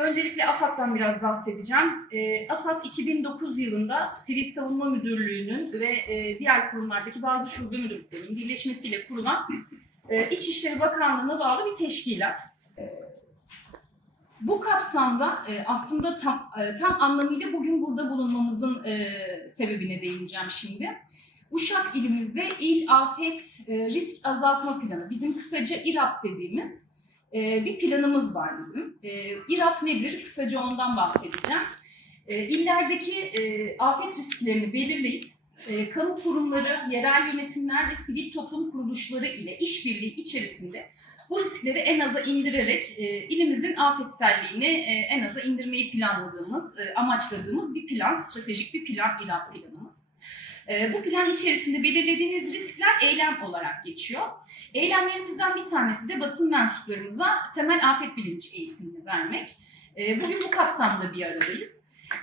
Öncelikle AFAD'dan biraz bahsedeceğim. E, AFAD 2009 yılında Sivil Savunma Müdürlüğü'nün ve e, diğer kurumlardaki bazı şube müdürlüklerinin birleşmesiyle kurulan e, İçişleri Bakanlığı'na bağlı bir teşkilat. E, bu kapsamda e, aslında tam, e, tam anlamıyla bugün burada bulunmamızın e, sebebine değineceğim şimdi. Uşak ilimizde İl Afet e, Risk Azaltma Planı, bizim kısaca İRAP dediğimiz e, bir planımız var bizim. E, İRAP nedir? Kısaca ondan bahsedeceğim. E, illerdeki e, afet risklerini belirleyip e, kamu kurumları, yerel yönetimler ve sivil toplum kuruluşları ile işbirliği içerisinde bu riskleri en aza indirerek e, ilimizin afetselliğini e, en aza indirmeyi planladığımız, e, amaçladığımız bir plan, stratejik bir plan, İRAP planımız. E, bu plan içerisinde belirlediğiniz riskler eylem olarak geçiyor. Eylemlerimizden bir tanesi de basın mensuplarımıza temel afet bilinci eğitimini vermek. E, bugün bu kapsamda bir aradayız.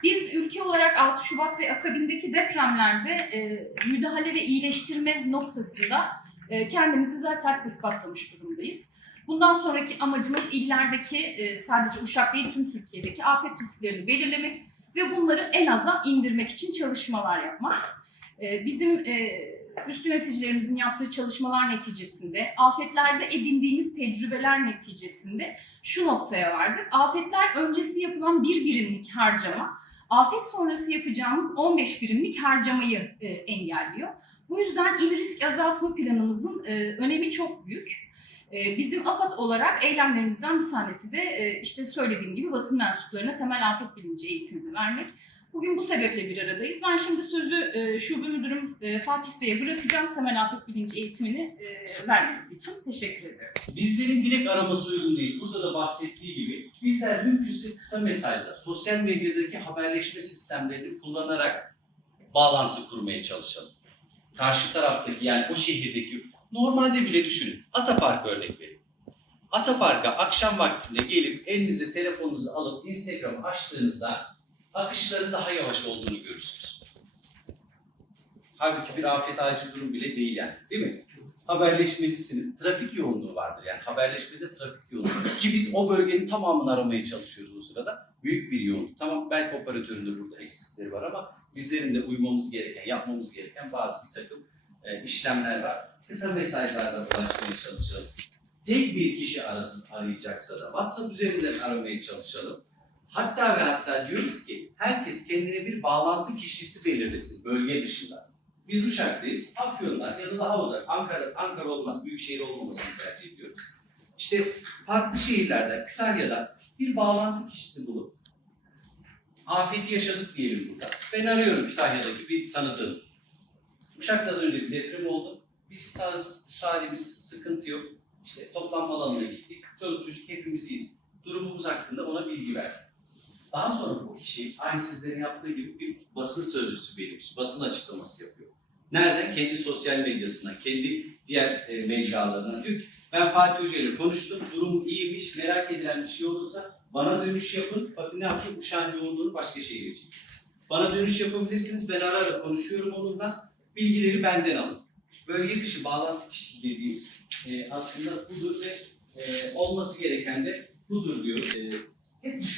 Biz ülke olarak 6 Şubat ve akabindeki depremlerde e, müdahale ve iyileştirme noktasında e, kendimizi zaten ispatlamış durumdayız. Bundan sonraki amacımız illerdeki e, sadece Uşak değil tüm Türkiye'deki afet risklerini belirlemek ve bunları en aza indirmek için çalışmalar yapmak. E, bizim e, üst yöneticilerimizin yaptığı çalışmalar neticesinde, afetlerde edindiğimiz tecrübeler neticesinde şu noktaya vardık. Afetler öncesi yapılan bir birimlik harcama, afet sonrası yapacağımız 15 birimlik harcamayı e, engelliyor. Bu yüzden il risk azaltma planımızın e, önemi çok büyük. E, bizim AFAD olarak eylemlerimizden bir tanesi de e, işte söylediğim gibi basın mensuplarına temel afet bilinci eğitimini vermek. Bugün bu sebeple bir aradayız. Ben şimdi sözü e, şube müdürüm e, Fatih Bey'e bırakacağım temel afet bilinci eğitimini vermesi için. Teşekkür ediyorum. Bizlerin direkt araması uygun değil. Burada da bahsettiği gibi bizler mümkünse kısa mesajla sosyal medyadaki haberleşme sistemlerini kullanarak bağlantı kurmaya çalışalım. Karşı taraftaki yani o şehirdeki normalde bile düşünün. Atapark örnek verin. Atapark'a akşam vaktinde gelip elinize telefonunuzu alıp Instagram'ı açtığınızda akışların daha yavaş olduğunu görürsünüz. Halbuki bir afet acil durum bile değil yani. Değil mi? haberleşmecisiniz. Trafik yoğunluğu vardır yani haberleşmede trafik yoğunluğu. Ki biz o bölgenin tamamını aramaya çalışıyoruz o sırada. Büyük bir yoğunluk. Tamam belki operatörün de burada eksikleri var ama bizlerin de uymamız gereken, yapmamız gereken bazı bir takım e, işlemler var. Kısa mesajlarla ulaşmaya çalışalım. Tek bir kişi arasın arayacaksa da WhatsApp üzerinden aramaya çalışalım. Hatta ve hatta diyoruz ki herkes kendine bir bağlantı kişisi belirlesin bölge dışında. Biz Uşak'tayız. Afyon'dan ya da daha uzak. Ankara, Ankara olmaz. Büyük şehir olmamasını tercih ediyoruz. İşte farklı şehirlerden, Kütahya'dan bir bağlantı kişisi bulup afeti yaşadık diyelim burada. Ben arıyorum Kütahya'daki bir tanıdığım. Uşak'ta az önce bir deprem oldu. Biz sağ, salimiz, sıkıntı yok. İşte toplanma alanına gittik. Çocuk çocuk hepimiz iyiyiz. Durumumuz hakkında ona bilgi verdik. Daha sonra bu kişi aynı sizlerin yaptığı gibi bir basın sözcüsü belirmiş, basın açıklaması yapıyor. Nereden? Kendi sosyal medyasından, kendi diğer e, mecralarından diyor ki ben Fatih Hoca ile konuştum, durum iyiymiş, merak edilen bir şey olursa bana dönüş yapın. Bakın ne yapayım? Uşağın yoğunluğunu başka şehir için. Bana dönüş yapabilirsiniz, ben ara ara konuşuyorum onunla. Bilgileri benden alın. Bölge dışı bağlantı kişisi dediğimiz e, aslında budur ve e, olması gereken de budur diyor. E, hep düşün